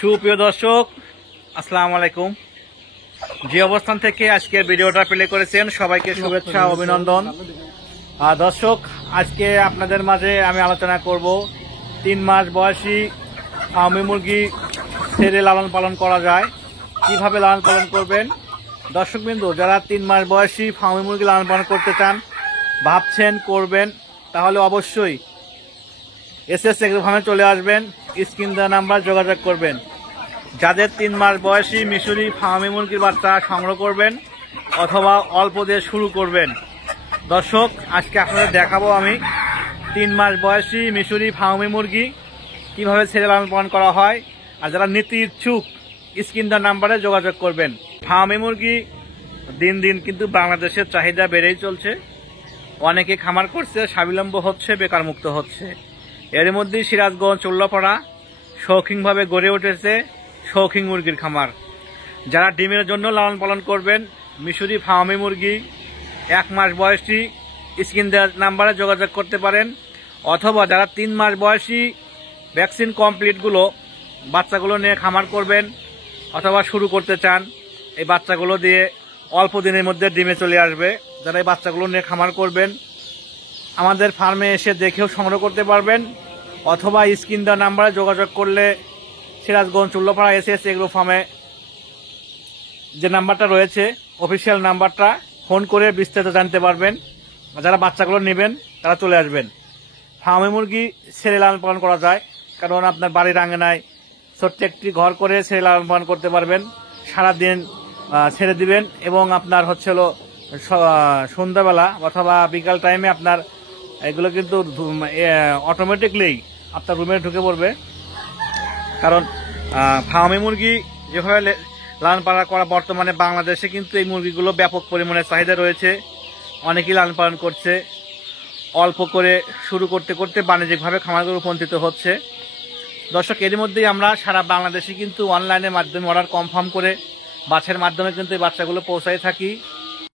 সুপ্রিয় দর্শক, আসসালামু আলাইকুম। যে অবস্থান থেকে আজকের ভিডিওটা প্লে করেছেন সবাইকে শুভেচ্ছা অভিনন্দন। দর্শক, আজকে আপনাদের মাঝে আমি আলোচনা করব 3 মাস বয়সী ফার্মি মুরগি ছেড়ে লালন পালন করা যায়, কিভাবে লালন পালন করবেন। দর্শকবৃন্দ, যারা 3 মাস বয়সী ফার্মি মুরগি লালন পালন করতে চান, ভাবছেন করবেন, তাহলে অবশ্যই এসএস এগ্রো ফার্মে চলে আসবেন। স্ক্রিন দেওয়া নাম্বার যোগাযোগ করবেন। যাদের 3 মাস বয়সী মিশরি ফার্মি মুরগির বাচ্চা সংগ্রহ করবেন অথবা অল্প দিয়ে শুরু করবেন। দর্শক, আজকে আপনাদের দেখাবো আমি 3 মাস বয়সী মিশরি ফার্মি মুরগি কিভাবে ছেড়ে লালন পালন করা হয়। আর যারা নিতে ইচ্ছুক স্ক্রিন দেওয়া নাম্বারে যোগাযোগ করবেন। ফার্মি মুরগি দিন দিন কিন্তু বাংলাদেশের চাহিদা বেড়েই চলছে। অনেকে খামার করছে, স্বাবলম্ব হচ্ছে, বেকার মুক্ত হচ্ছে। এর মধ্যেই সিরাজগঞ্জ উল্লাপাড়া শৌখিনভাবে গড়ে উঠেছে শৌখিন মুরগির খামার। যারা ডিমের জন্য লালন পালন করবেন মিশরি ফার্মি মুরগি 1 মাস বয়সী স্ক্রিন দেওয়ার নাম্বারে যোগাযোগ করতে পারেন। অথবা যারা 3 মাস বয়সী ভ্যাকসিন কমপ্লিটগুলো বাচ্চাগুলো নিয়ে খামার করবেন অথবা শুরু করতে চান, এই বাচ্চাগুলো দিয়ে অল্প দিনের মধ্যে ডিমে চলে আসবে। যারা এই বাচ্চাগুলো নিয়ে খামার করবেন আমাদের ফার্মে এসে দেখেও সংগ্রহ করতে পারবেন। অথবা স্ক্রিন দেওয়া নাম্বারে যোগাযোগ করলে সিরাজগঞ্জ উল্লাপাড়া এসএস এগ্রো ফার্মে যে নাম্বারটা রয়েছে অফিসিয়াল নাম্বারটা ফোন করে বিস্তারিত জানতে পারবেন। যারা বাচ্চাগুলো নেবেন তারা চলে আসবেন। ফার্মি মুরগি ছেড়ে লালন পালন করা যায়, কারণ আপনার বাড়ির আঙিনায় ছোট্ট একটি ঘর করে ছেড়ে লালন পালন করতে পারবেন। সারাদিন ছেড়ে দিবেন এবং আপনার হচ্ছিল সন্ধ্যাবেলা অথবা বিকাল টাইমে আপনার এগুলো কিন্তু অটোমেটিকলি আপনার রুমে ঢুকে পড়বে। কারণ ফার্মি মুরগি যেভাবে লালন পালন করা বর্তমানে বাংলাদেশে কিন্তু এই মুরগিগুলো ব্যাপক পরিমাণে চাহিদা রয়েছে। অনেকেই লালন পালন করছে, অল্প করে শুরু করতে করতে বাণিজ্যিকভাবে খামারগুলো রূপান্তরিত হচ্ছে। দর্শক, এর মধ্যেই আমরা সারা বাংলাদেশে কিন্তু অনলাইনের মাধ্যমে অর্ডার কনফার্ম করে বাসের মাধ্যমে কিন্তু এই বাচ্চাগুলো পৌঁছায় থাকি।